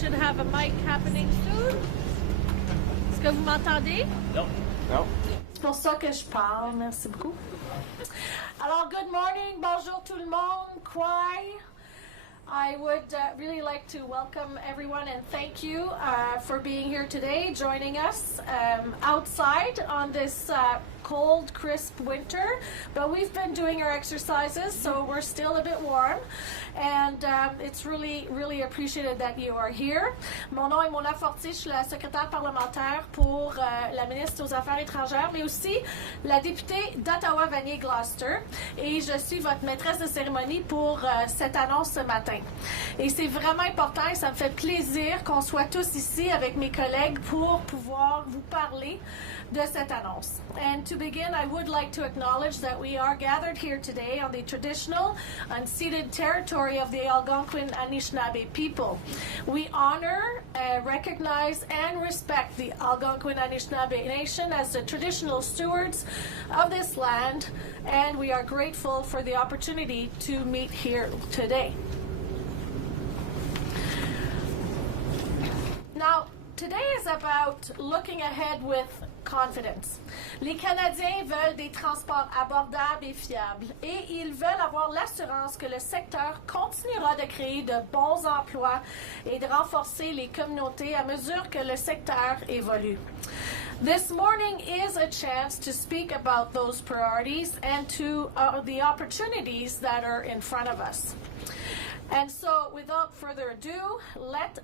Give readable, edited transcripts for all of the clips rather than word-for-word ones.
should have a mic happening soon. Est-ce que vous m'entendez? Non. Non. C'est pour ça que je parle. Merci beaucoup. Alors, good morning. Bonjour tout le monde. Kwai. I would really like to welcome everyone and thank you for being here today, joining us outside on this cold, crisp winter. But we've been doing our exercises, so we're still a bit warm. And it's really, really appreciated that you are here. Mon nom est Mona Fortier, je suis la secrétaire parlementaire pour la ministre aux Affaires étrangères, mais aussi la députée d'Ottawa-Vanier-Gloucester. Et je suis votre maîtresse de cérémonie pour cette annonce ce matin. Et c'est vraiment important et ça me fait plaisir qu'on soit tous ici avec mes collègues pour pouvoir vous parler de cette annonce. And to begin, I would like to acknowledge that we are gathered here today on the traditional, unceded territory of the Algonquin Anishinaabe people. We honor, recognize, and respect the Algonquin Anishinaabe Nation as the traditional stewards of this land, and we are grateful for the opportunity to meet here today. Now, today is about looking ahead with confidence. Les Canadiens veulent des transports abordables et fiables et ils veulent avoir l'assurance que le secteur continuera de créer de bons emplois et de renforcer les communautés à mesure que le secteur évolue. This morning is a chance to speak about those priorities and to the opportunities that are in front of us. And so, without further ado, let's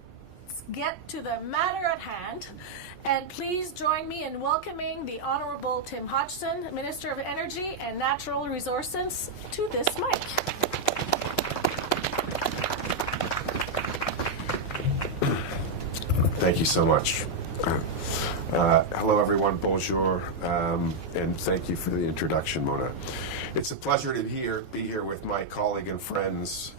get to the matter at hand. And please join me in welcoming the Honorable Tim Hodgson, Minister of Energy and Natural Resources, to this mic. Thank you so much. Hello, everyone. Bonjour, and thank you for the introduction, Mona. It's a pleasure to be here with my colleague and friends,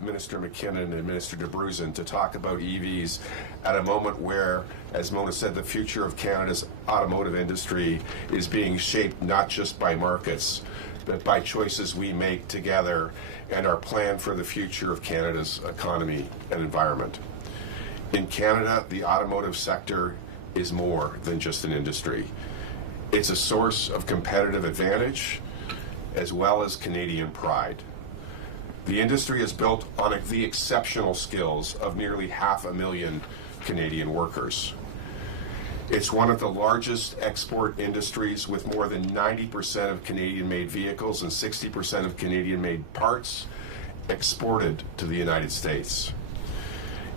Minister MacKinnon and Minister Dabrusin, to talk about EVs at a moment where, as Mona said, the future of Canada's automotive industry is being shaped not just by markets, but by choices we make together and our plan for the future of Canada's economy and environment. In Canada, the automotive sector is more than just an industry. It's a source of competitive advantage, as well as Canadian pride. The industry is built on the exceptional skills of nearly 500,000 Canadian workers. It's one of the largest export industries with more than 90% of Canadian-made vehicles and 60% of Canadian-made parts exported to the United States.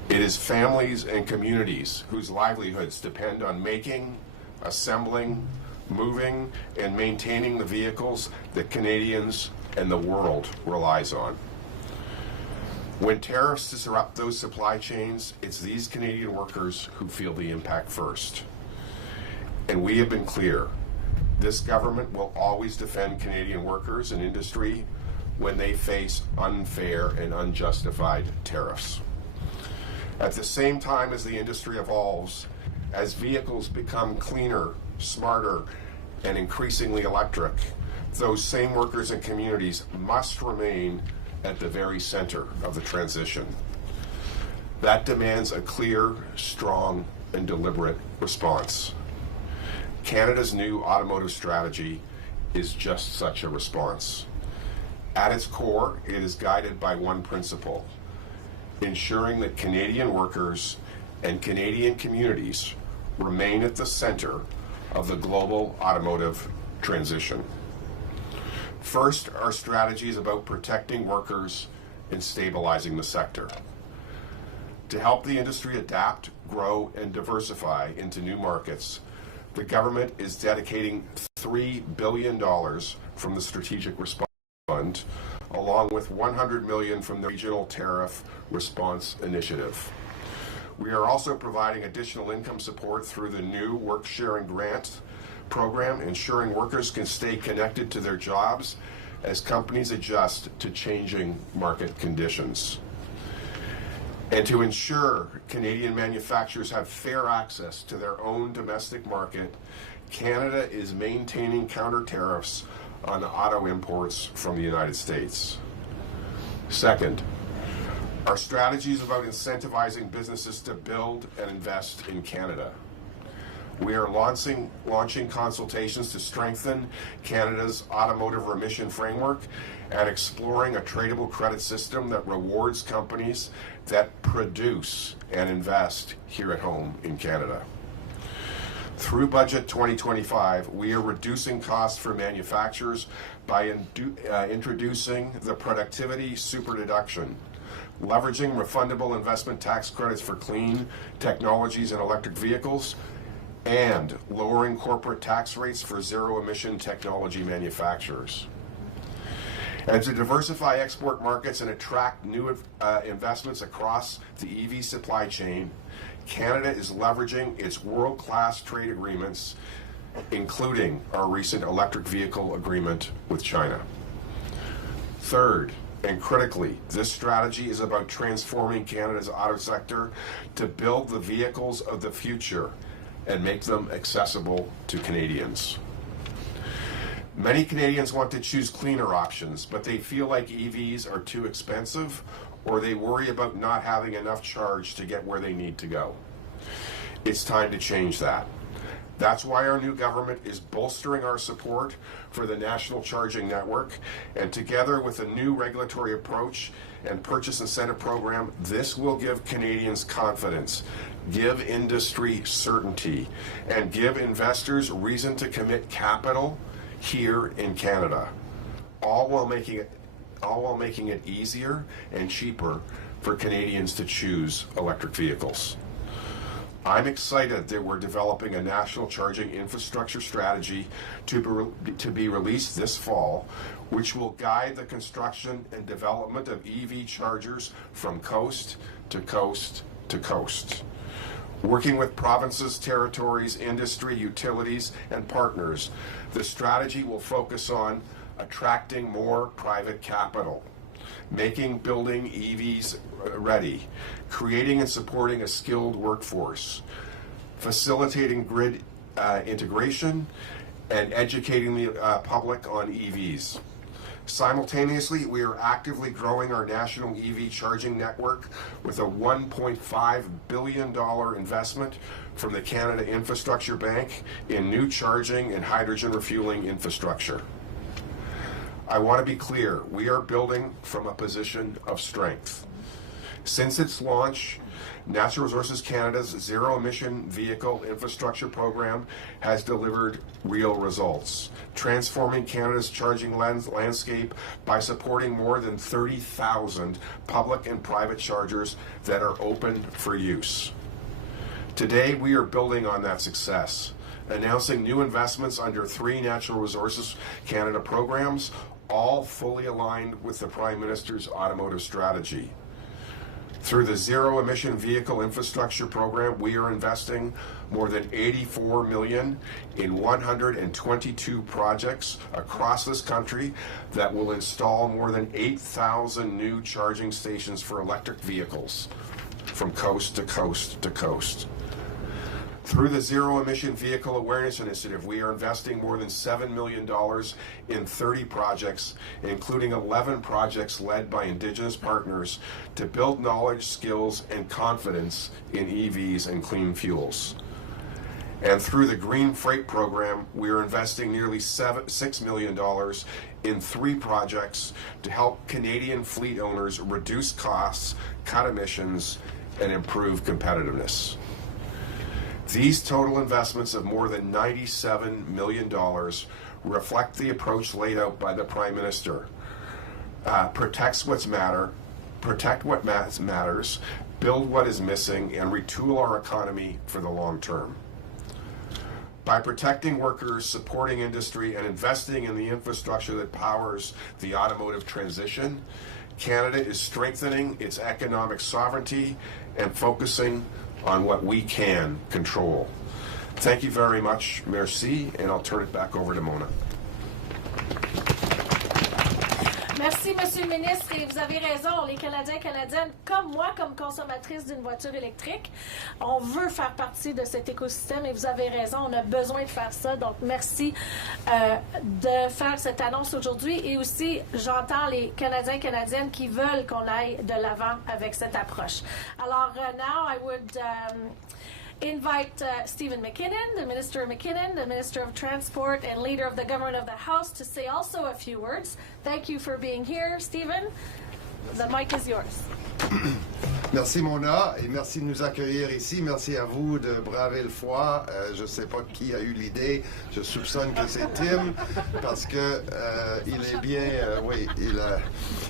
It is families and communities whose livelihoods depend on making, assembling, moving, and maintaining the vehicles that Canadians and the world relies on. When tariffs disrupt those supply chains, it's these Canadian workers who feel the impact first. And we have been clear, this government will always defend Canadian workers and industry when they face unfair and unjustified tariffs. At the same time as the industry evolves, as vehicles become cleaner, smarter, and increasingly electric, those same workers and communities must remain at the very center of the transition. That demands a clear, strong, and deliberate response. Canada's new automotive strategy is just such a response. At its core, it is guided by one principle: ensuring that Canadian workers and Canadian communities remain at the center of the global automotive transition. First, our strategy is about protecting workers and stabilizing the sector. To help the industry adapt, grow, and diversify into new markets, the government is dedicating $3 billion from the Strategic Response Fund, along with $100 million from the Regional Tariff Response Initiative. We are also providing additional income support through the new work-sharing grant program, ensuring workers can stay connected to their jobs as companies adjust to changing market conditions. And to ensure Canadian manufacturers have fair access to their own domestic market, Canada is maintaining counter tariffs on auto imports from the United States. Second, Our strategy is about incentivizing businesses to build and invest in Canada. We are launching consultations to strengthen Canada's automotive emission framework and exploring a tradable credit system that rewards companies that produce and invest here at home in Canada. Through Budget 2025, we are reducing costs for manufacturers by introducing the productivity superdeduction, leveraging refundable investment tax credits for clean technologies and electric vehicles, and lowering corporate tax rates for zero-emission technology manufacturers. And to diversify export markets and attract new investments across the EV supply chain, Canada is leveraging its world-class trade agreements, including our recent electric vehicle agreement with China. Third, and critically, this strategy is about transforming Canada's auto sector to build the vehicles of the future and make them accessible to Canadians. Many Canadians want to choose cleaner options, but they feel like EVs are too expensive, or they worry about not having enough charge to get where they need to go. It's time to change that. That's why our new government is bolstering our support for the National Charging Network, and together with a new regulatory approach and purchase incentive program, this will give Canadians confidence, give industry certainty, and give investors reason to commit capital here in Canada, all while making it easier and cheaper for Canadians to choose electric vehicles. I'm excited that we're developing a national charging infrastructure strategy to be released this fall, which will guide the construction and development of EV chargers from coast to coast to coast. Working with provinces, territories, industry, utilities, and partners, the strategy will focus on attracting more private capital, making building EVs ready, creating and supporting a skilled workforce, facilitating grid integration, and educating the public on EVs. Simultaneously, we are actively growing our national EV charging network with a $1.5 billion investment from the Canada Infrastructure Bank in new charging and hydrogen refueling infrastructure. I want to be clear, we are building from a position of strength. Since its launch, Natural Resources Canada's zero-emission vehicle infrastructure program has delivered real results, transforming Canada's charging landscape by supporting more than 30,000 public and private chargers that are open for use. Today, we are building on that success, announcing new investments under 3 Natural Resources Canada programs, all fully aligned with the Prime Minister's automotive strategy. Through the Zero Emission Vehicle Infrastructure Program, we are investing more than $84 million in 122 projects across this country that will install more than 8,000 new charging stations for electric vehicles from coast to coast to coast. Through the Zero Emission Vehicle Awareness Initiative, we are investing more than $7 million in 30 projects, including 11 projects led by Indigenous partners to build knowledge, skills, and confidence in EVs and clean fuels. And through the Green Freight Program, we are investing nearly $6 million in 3 projects to help Canadian fleet owners reduce costs, cut emissions, and improve competitiveness. These total investments of more than $97 million reflect the approach laid out by the Prime Minister. Protect what matters, build what is missing, and retool our economy for the long term. By protecting workers, supporting industry, and investing in the infrastructure that powers the automotive transition, Canada is strengthening its economic sovereignty and focusing on what we can control. Thank you very much. Merci, and I'll turn it back over to Mona. Merci, Monsieur le ministre, et vous avez raison, les Canadiens et Canadiennes, comme moi, comme consommatrice d'une voiture électrique, on veut faire partie de cet écosystème et vous avez raison, on a besoin de faire ça. Donc, merci de faire cette annonce aujourd'hui et aussi, j'entends les Canadiens et Canadiennes qui veulent qu'on aille de l'avant avec cette approche. Alors, now I would invite Stephen MacKinnon, the Minister MacKinnon, the Minister of Transport and Leader of the Government of the House, to say also a few words. Thank you for being here, Stephen. The mic is yours. Merci Mona et merci de nous accueillir ici. Merci à vous de braver le froid. Je ne sais pas qui a eu l'idée. Je soupçonne que c'est Tim parce que il est bien. Oui,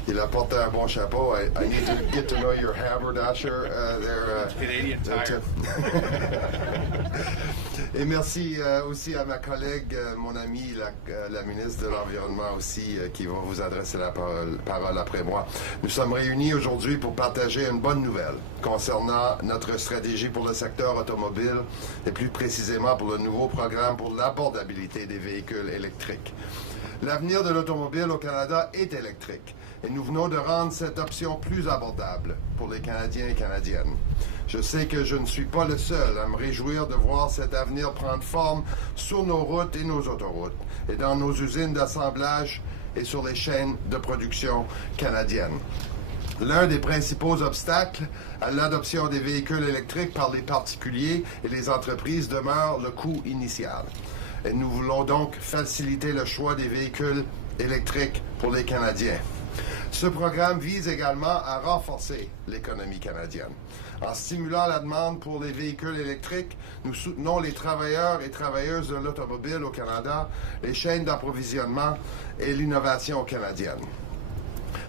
il a porté un bon chapeau. I need to get to know your haberdasher there. Canadian Tire. Et merci aussi à ma collègue, mon amie, la ministre de l'Environnement aussi, qui va vous adresser la parole après moi. Nous sommes réunis aujourd'hui pour partager une bonne nouvelle concernant notre stratégie pour le secteur automobile et plus précisément pour le nouveau programme pour l'abordabilité des véhicules électriques. L'avenir de l'automobile au Canada est électrique et nous venons de rendre cette option plus abordable pour les Canadiens et Canadiennes. Je sais que je ne suis pas le seul à me réjouir de voir cet avenir prendre forme sur nos routes et nos autoroutes, et dans nos usines d'assemblage et sur les chaînes de production canadiennes. L'un des principaux obstacles à l'adoption des véhicules électriques par les particuliers et les entreprises demeure le coût initial. Et nous voulons donc faciliter le choix des véhicules électriques pour les Canadiens. Ce programme vise également à renforcer l'économie canadienne. En stimulant la demande pour les véhicules électriques, nous soutenons les travailleurs et travailleuses de l'automobile au Canada, les chaînes d'approvisionnement et l'innovation canadienne.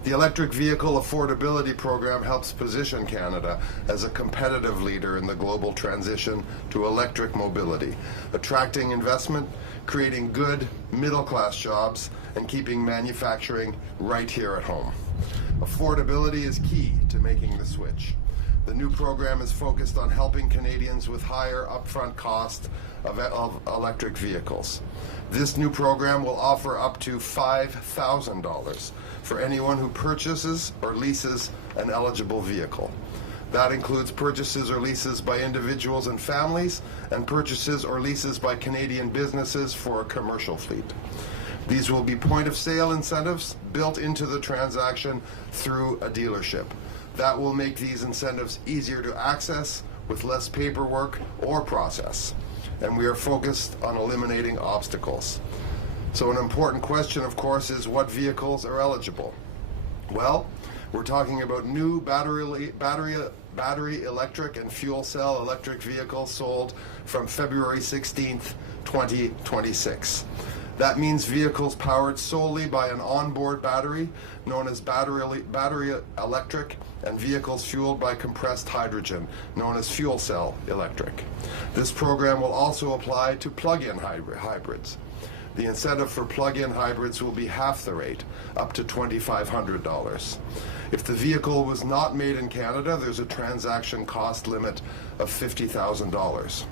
The Electric Vehicle Affordability Program helps position Canada as a competitive leader in the global transition to electric mobility, attracting investment, creating good middle-class jobs, and keeping manufacturing right here at home. Affordability is key to making the switch. The new program is focused on helping Canadians with higher upfront cost of electric vehicles. This new program will offer up to $5,000 for anyone who purchases or leases an eligible vehicle. That includes purchases or leases by individuals and families, and purchases or leases by Canadian businesses for a commercial fleet. These will be point-of-sale incentives built into the transaction through a dealership. That will make these incentives easier to access with less paperwork or process. And we are focused on eliminating obstacles. So an important question, of course, is what vehicles are eligible? Well, we're talking about new battery electric and fuel cell electric vehicles sold from February 16th, 2026. That means vehicles powered solely by an onboard battery, known as battery electric, and vehicles fueled by compressed hydrogen, known as fuel cell electric. This program will also apply to plug-in hybrids. The incentive for plug-in hybrids will be half the rate, up to $2,500. If the vehicle was not made in Canada, there's a transaction cost limit of $50,000.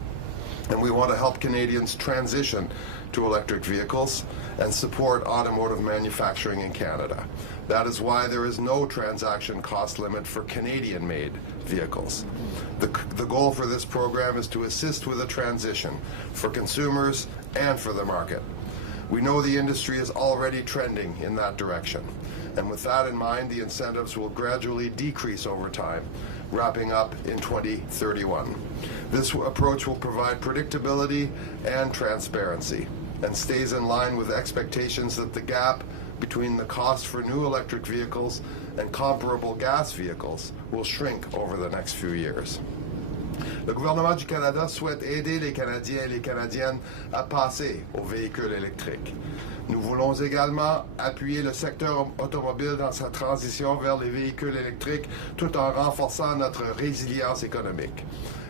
And we want to help Canadians transition to electric vehicles and support automotive manufacturing in Canada. That is why there is no transaction cost limit for Canadian-made vehicles. The goal for this program is to assist with a transition for consumers and for the market. We know the industry is already trending in that direction. And with that in mind, the incentives will gradually decrease over time, wrapping up in 2031. This approach will provide predictability and transparency and stays in line with expectations that the gap between the cost for new electric vehicles and comparable gas vehicles will shrink over the next few years. Le gouvernement du Canada souhaite aider les Canadiens et les Canadiennes à passer aux véhicules électriques. Nous voulons également appuyer le secteur automobile dans sa transition vers les véhicules électriques tout en renforçant notre résilience économique.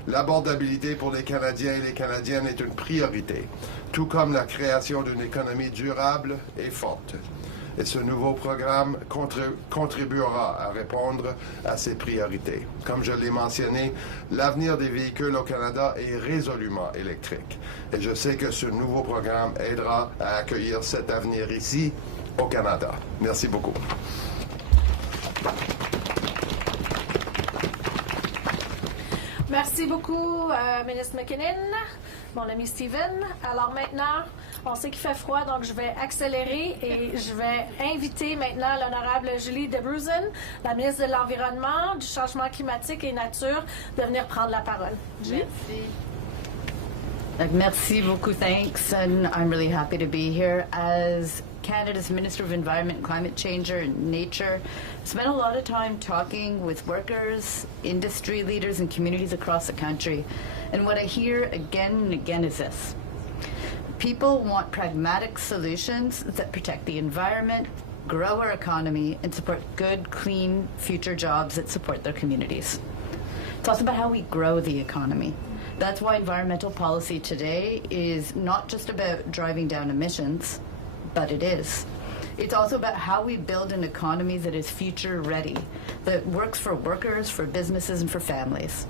L'abordabilité pour les Canadiens et les Canadiennes est une priorité, tout comme la création d'une économie durable et forte. Et ce nouveau programme contribuera à répondre à ces priorités. Comme je l'ai mentionné, l'avenir des véhicules au Canada est résolument électrique. Et je sais que ce nouveau programme aidera à accueillir cet avenir ici, au Canada. Merci beaucoup. Merci beaucoup, ministre MacKinnon, mon ami Steven. Alors maintenant, on sait qu'il fait froid, donc je vais accélérer et je vais inviter maintenant l'honorable Julie Dabrusin, la ministre de l'Environnement, du Changement climatique et Nature, de venir prendre la parole. Julie? Merci beaucoup, thanks, and I'm really happy to be here. As Canada's Minister of Environment, Climate Change and Nature, I spent a lot of time talking with workers, industry leaders, and communities across the country. And what I hear again and again is this. People want pragmatic solutions that protect the environment, grow our economy, and support good, clean future jobs that support their communities. It's also about how we grow the economy. That's why environmental policy today is not just about driving down emissions, but it is. It's also about how we build an economy that is future ready, that works for workers, for businesses, and for families.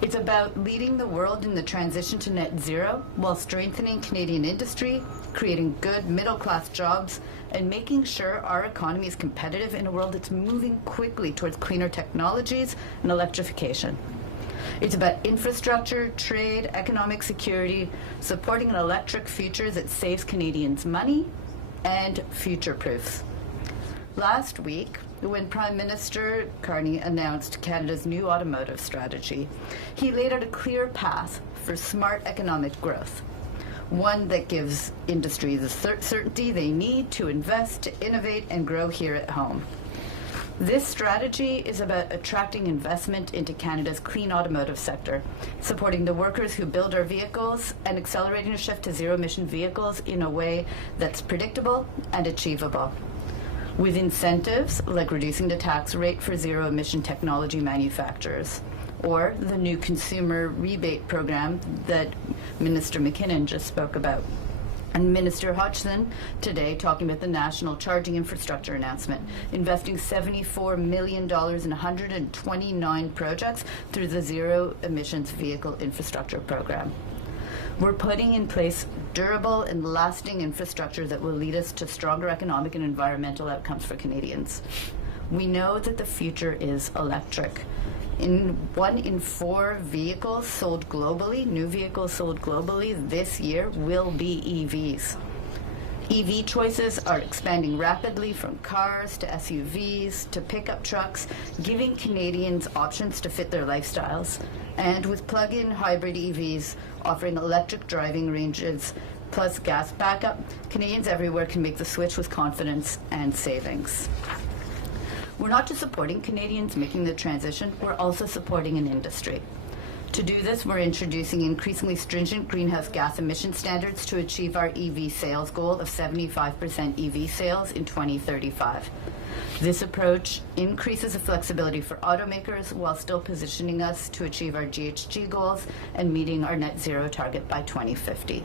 It's about leading the world in the transition to net zero while strengthening Canadian industry, creating good middle-class jobs, and making sure our economy is competitive in a world that's moving quickly towards cleaner technologies and electrification. It's about infrastructure, trade, economic security, supporting an electric future that saves Canadians money and future-proofs. Last week, when Prime Minister Carney announced Canada's new automotive strategy, he laid out a clear path for smart economic growth, one that gives industry the certainty they need to invest, to innovate, and grow here at home. This strategy is about attracting investment into Canada's clean automotive sector, supporting the workers who build our vehicles, and accelerating a shift to zero-emission vehicles in a way that's predictable and achievable, with incentives like reducing the tax rate for zero-emission technology manufacturers, or the new consumer rebate program that Minister MacKinnon just spoke about. And Minister Hodgson today talking about the national charging infrastructure announcement, investing $74 million in 129 projects through the Zero Emissions Vehicle Infrastructure Program. We're putting in place durable and lasting infrastructure that will lead us to stronger economic and environmental outcomes for Canadians. We know that the future is electric. 1 in 4 vehicles sold globally, new vehicles sold globally this year, will be EVs. EV choices are expanding rapidly from cars to SUVs to pickup trucks, giving Canadians options to fit their lifestyles. And with plug-in hybrid EVs offering electric driving ranges plus gas backup, Canadians everywhere can make the switch with confidence and savings. We're not just supporting Canadians making the transition, we're also supporting an industry. To do this, we're introducing increasingly stringent greenhouse gas emission standards to achieve our EV sales goal of 75% EV sales in 2035. This approach increases the flexibility for automakers while still positioning us to achieve our GHG goals and meeting our net zero target by 2050.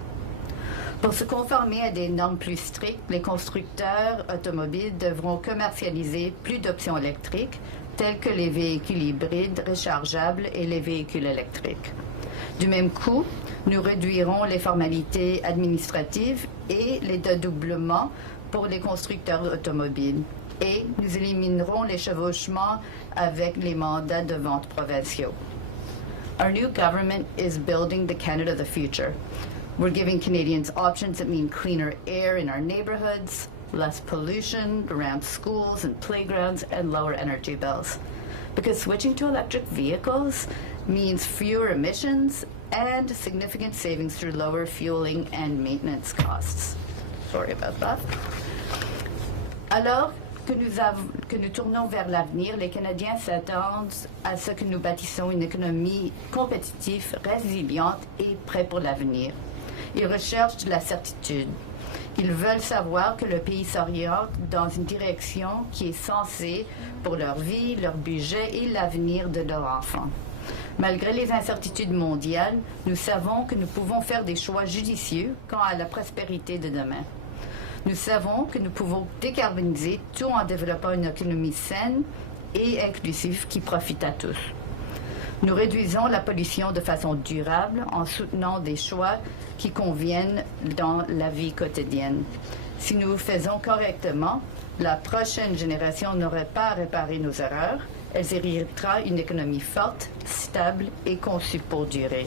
Pour se conformer à des normes plus strictes, les constructeurs automobiles devront commercialiser plus d'options électriques, telles que les véhicules hybrides rechargeables et les véhicules électriques. Du même coup, nous réduirons les formalités administratives et les dédoublements pour les constructeurs automobiles. Et nous éliminerons les chevauchements avec les mandats de vente provinciaux. Our new government is building the Canada of the future. We're giving Canadians options that mean cleaner air in our neighborhoods, less pollution around schools and playgrounds, and lower energy bills. Because switching to electric vehicles means fewer emissions and significant savings through lower fueling and maintenance costs. Sorry about that. Alors que nous tournons vers l'avenir, les Canadiens s'attendent à ce que nous bâtissons une économie compétitive, résiliente et prête pour l'avenir. Ils recherchent la certitude. Ils veulent savoir que le pays s'oriente dans une direction qui est censée pour leur vie, leur budget et l'avenir de leurs enfants. Malgré les incertitudes mondiales, nous savons que nous pouvons faire des choix judicieux quant à la prospérité de demain. Nous savons que nous pouvons décarboniser tout en développant une économie saine et inclusive qui profite à tous. Nous réduisons la pollution de façon durable en soutenant des choix qui conviennent dans la vie quotidienne. Si nous faisons correctement, la prochaine génération n'aurait pas réparé nos erreurs. Elle héritera une économie forte, stable et conçue pour durer.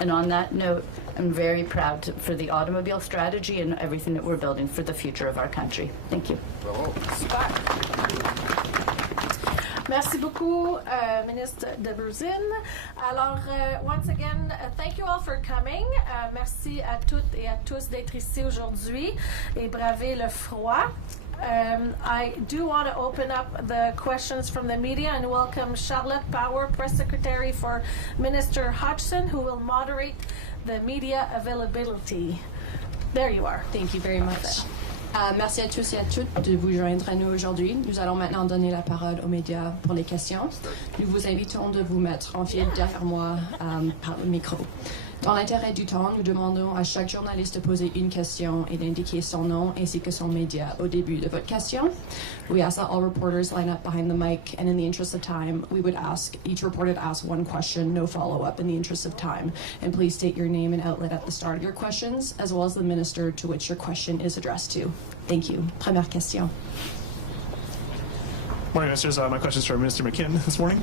And on that note, I'm very proud for the automobile strategy and everything that we're building for the future of our country. Thank you. Bravo. Super. Merci beaucoup, Ministre Dabrusin. Alors, once again, thank you all for coming. Merci à toutes et à tous d'être ici aujourd'hui et braver le froid. I do want to open up the questions from the media and welcome Charlotte Power, Press Secretary for Minister Hodgson, who will moderate the media availability. There you are. Thank you very much. Merci à tous et à toutes de vous joindre à nous aujourd'hui. Nous allons maintenant donner la parole aux médias pour les questions. Nous vous invitons de vous mettre en file derrière moi par le micro. Dans l'intérêt du temps, nous demandons à chaque journaliste de poser une question et d'indiquer son nom ainsi que son média au début de votre question. We ask that all reporters line up behind the mic, and in the interest of time, we would ask each reporter to ask one question, no follow-up in the interest of time. And please state your name and outlet at the start of your questions, as well as the minister to which your question is addressed to. Thank you. Première question. Morning, Ministers. My question is for Minister MacKinnon this morning.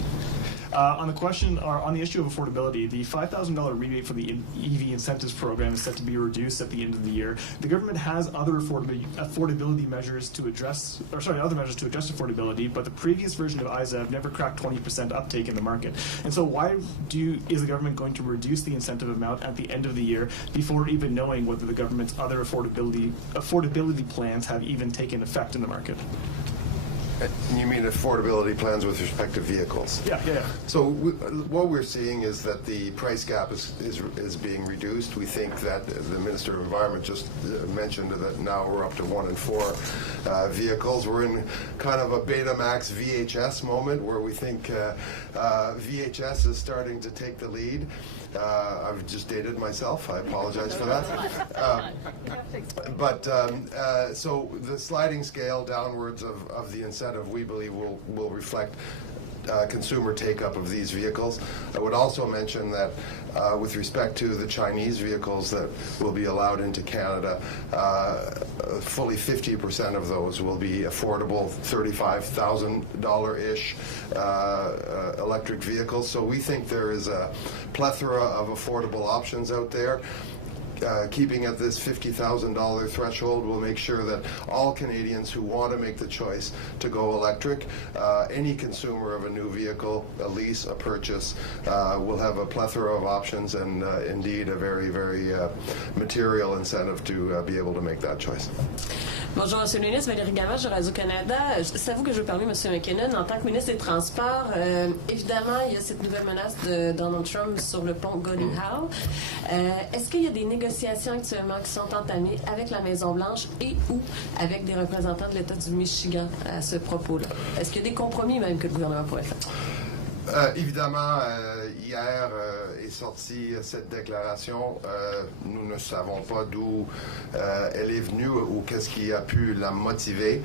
On the question, or on the issue of affordability, the $5,000 rebate for the EV incentives program is set to be reduced at the end of the year. The government has other affordability measures to address, other measures to address affordability, but the previous version of ISAV never cracked 20% uptake in the market. And so, why is the government going to reduce the incentive amount at the end of the year before even knowing whether the government's other affordability plans have even taken effect in the market? You mean affordability plans with respect to vehicles? Yeah. So what we're seeing is that the price gap is being reduced. We think that the Minister of Environment just mentioned that now we're up to 1 in 4 vehicles. We're in kind of a Betamax VHS moment where we think VHS is starting to take the lead. I've just dated myself. I apologize for that. So the sliding scale downwards of the incentive, we believe, will reflect consumer take-up of these vehicles. I would also mention that with respect to the Chinese vehicles that will be allowed into Canada, fully 50% of those will be affordable, $35,000-ish electric vehicles. So we think there is a plethora of affordable options out there. Keeping at this $50,000 threshold will make sure that all Canadians who want to make the choice to go electric, any consumer of a new vehicle, a lease, a purchase, will have a plethora of options and indeed a very, very material incentive to be able to make that choice. Bonjour, M. le ministre. Valérie Gamache de Radio-Canada. C'est à vous que je veux parler, M. MacKinnon. En tant que ministre des Transports, évidemment, il y a cette nouvelle menace de Donald Trump sur le pont Gordie Howe. Est-ce qu'il y a des négociations actuellement qui sont entamées avec la Maison-Blanche et ou avec des représentants de l'État du Michigan à ce propos-là? Est-ce qu'il y a des compromis même que le gouvernement pourrait faire? Évidemment, hier est sortie cette déclaration. Nous ne savons pas d'où elle est venue ou qu'est-ce qui a pu la motiver.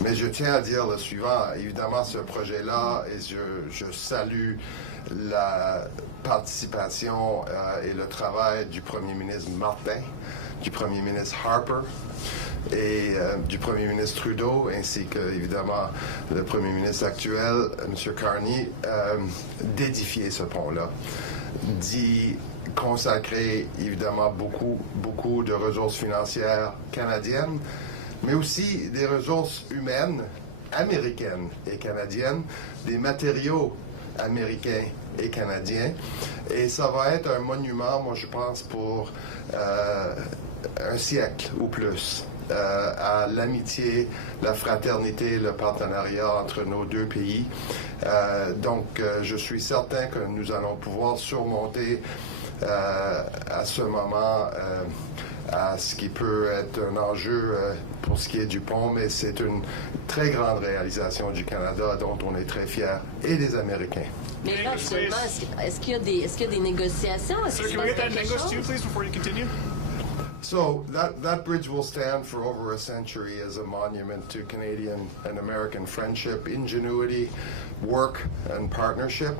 Mais je tiens à dire le suivant. Évidemment, ce projet-là, et je salue la participation et le travail du Premier ministre Martin, du Premier ministre Harper, et du Premier ministre Trudeau, ainsi que, évidemment, le Premier ministre actuel, M. Carney, d'édifier ce pont-là, d'y consacrer, évidemment, beaucoup de ressources financières canadiennes, mais aussi des ressources humaines américaines et canadiennes, des matériaux américains et canadiens. Et ça va être un monument, moi, je pense, pour un siècle ou plus. À l'amitié, la fraternité, le partenariat entre nos deux pays. Donc, je suis certain que nous allons pouvoir surmonter à ce moment à ce qui peut être un enjeu pour ce qui est du pont, mais c'est une très grande réalisation du Canada dont on est très fiers, et des Américains. Mais là, actuellement, est-ce qu'il y a des négociations? Sir, can we get that in English too, please, before you continue? So that bridge will stand for over a century as a monument to Canadian and American friendship, ingenuity, work, and partnership.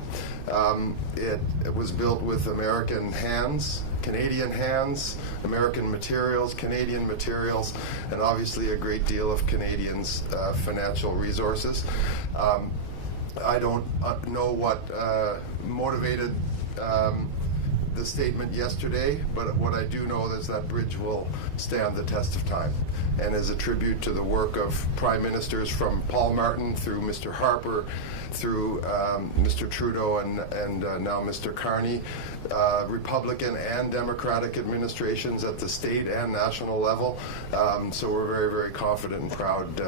It was built with American hands, Canadian hands, American materials, Canadian materials, and obviously a great deal of Canadians' financial resources. I don't know what motivated the statement yesterday, but what I do know is that bridge will stand the test of time, and is a tribute to the work of prime ministers from Paul Martin through Mr. Harper, through Mr. Trudeau and now Mr. Carney, Republican and Democratic administrations at the state and national level. So we're very, very confident and proud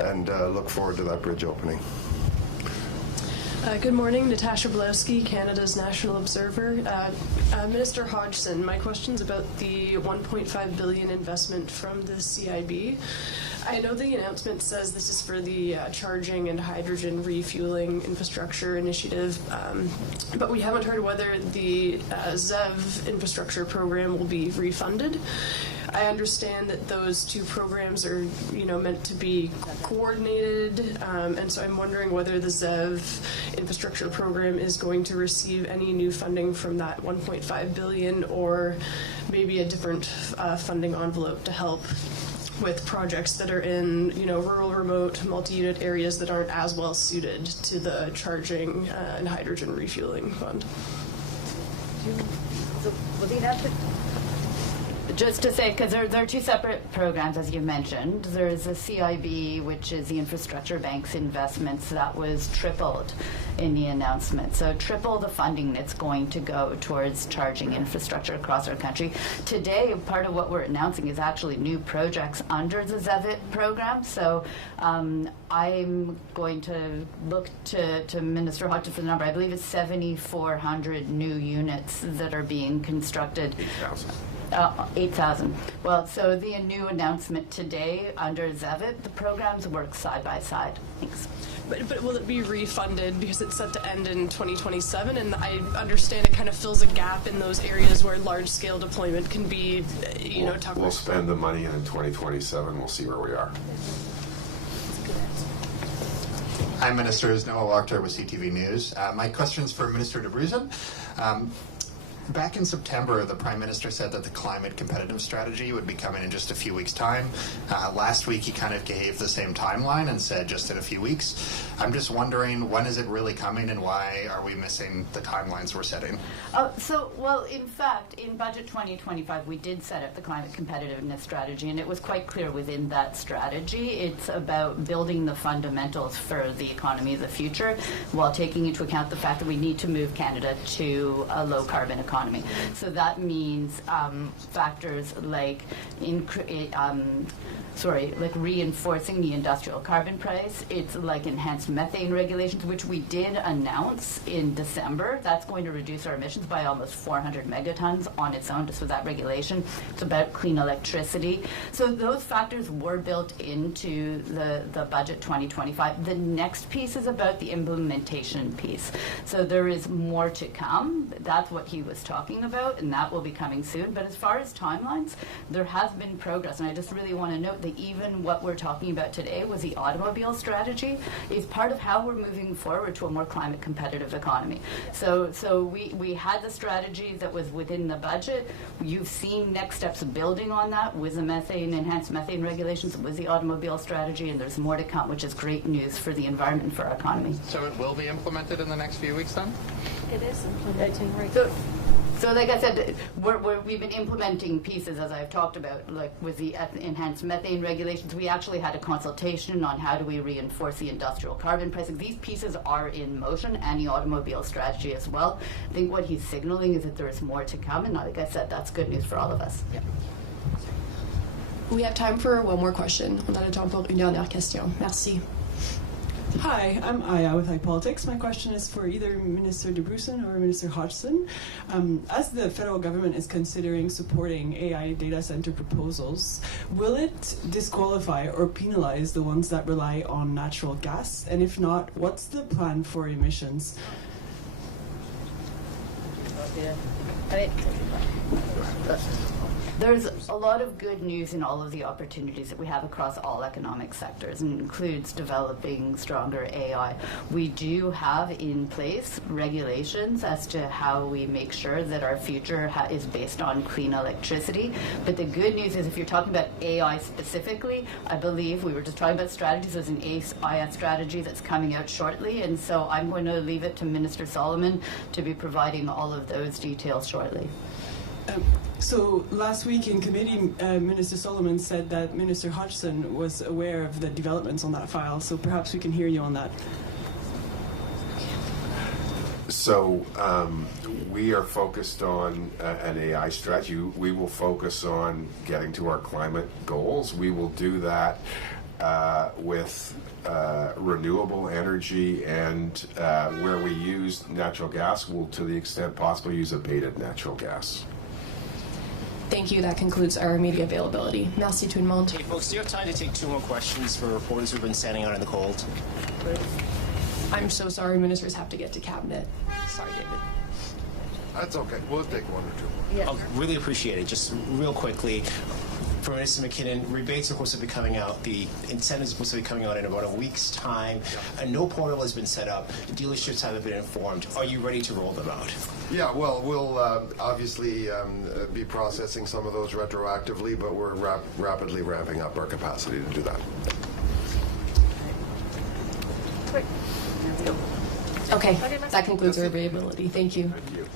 and look forward to that bridge opening. Good morning, Natasha Blowski, Canada's National Observer. Minister Hodgson, my question's about the $1.5 billion investment from the CIB. I know the announcement says this is for the charging and hydrogen refueling infrastructure initiative, but we haven't heard whether the ZEV infrastructure program will be refunded. I understand that those two programs are, meant to be coordinated, and so I'm wondering whether the ZEV infrastructure program is going to receive any new funding from that $1.5 billion, or maybe a different funding envelope to help with projects that are in, rural, remote, multi-unit areas that aren't as well suited to the charging and hydrogen refueling fund. So, will the answer? Just to say, because there are two separate programs, as you mentioned. There's the CIB, which is the Infrastructure Bank's investments, that was tripled in the announcement. So triple the funding that's going to go towards charging infrastructure across our country. Today, part of what we're announcing is actually new projects under the ZEVIT program. So I'm going to look to Minister Hodgson for the number. I believe it's 7,400 new units that are being constructed. 8,000. 8,000. Well, so the new announcement today under ZEVIT, the programs work side by side. Thanks. But will it be refunded because it's set to end in 2027? And I understand it kind of fills a gap in those areas where large-scale deployment can be, tougher. We'll spend the money, and in 2027 we'll see where we are. Hi, Ministers. Noah Wachter with CTV News. My question's for Minister Dabrusin. Back in September, the Prime Minister said that the climate competitive strategy would be coming in just a few weeks' time. Last week, he kind of gave the same timeline and said just in a few weeks. I'm just wondering, when is it really coming, and why are we missing the timelines we're setting? Well, in fact, in Budget 2025, we did set up the climate competitiveness strategy, and it was quite clear within that strategy. It's about building the fundamentals for the economy of the future while taking into account the fact that we need to move Canada to a low-carbon economy. So that means factors like reinforcing the industrial carbon price. It's like enhanced methane regulations, which we did announce in December. That's going to reduce our emissions by almost 400 megatons on its own, just with that regulation. It's about clean electricity. So those factors were built into the budget 2025. The next piece is about the implementation piece. So there is more to come. That's what he was talking about, and that will be coming soon. But as far as timelines, there has been progress, and I just really want to note that even what we're talking about today was the automobile strategy is part of how we're moving forward to a more climate competitive economy. So we had the strategy that was within the budget. You've seen next steps building on that with the enhanced methane regulations, with the automobile strategy, and there's more to come, which is great news for the environment and for our economy. So it will be implemented in the next few weeks then? It is implementing right So like I said, we've been implementing pieces, as I've talked about, like with the enhanced methane regulations. We actually had a consultation on how do we reinforce the industrial carbon pricing. These pieces are in motion, and the automobile strategy as well. I think what he's signaling is that there is more to come, and like I said, that's good news for all of us. Yep. We have time for one more question. On a le temps pour une dernière question. Merci. Hi, I'm Aya with iPolitics. My question is for either Minister Dabrusin or Minister Hodgson. As the federal government is considering supporting AI data center proposals, will it disqualify or penalize the ones that rely on natural gas? And if not, what's the plan for emissions? There's a lot of good news in all of the opportunities that we have across all economic sectors, and includes developing stronger AI. We do have in place regulations as to how we make sure that our future is based on clean electricity. But the good news is, if you're talking about AI specifically, I believe we were just talking about strategies. There's an AI strategy that's coming out shortly, and so I'm going to leave it to Minister Solomon to be providing all of those details shortly. So last week in committee, Minister Solomon said that Minister Hodgson was aware of the developments on that file, so perhaps we can hear you on that. So we are focused on an AI strategy. We will focus on getting to our climate goals. We will do that with renewable energy, and where we use natural gas, we'll, to the extent possible, use abated natural gas. Thank you. That concludes our media availability. Merci tout le monde. Hey folks, do you have time to take 2 more questions for reporters who've been standing out in the cold? I'm so sorry, ministers have to get to cabinet. Sorry, David. That's okay. We'll take 1 or 2 more. Yes. I'll really appreciate it. Just real quickly, for Minister MacKinnon, rebates are supposed to be coming out. The incentives are supposed to be coming out in about a week's time. No portal has been set up. Dealerships haven't been informed. Are you ready to roll them out? Yeah, well, we'll obviously be processing some of those retroactively, but we're rapidly ramping up our capacity to do that. Okay, that concludes our availability. Thank you. Thank you.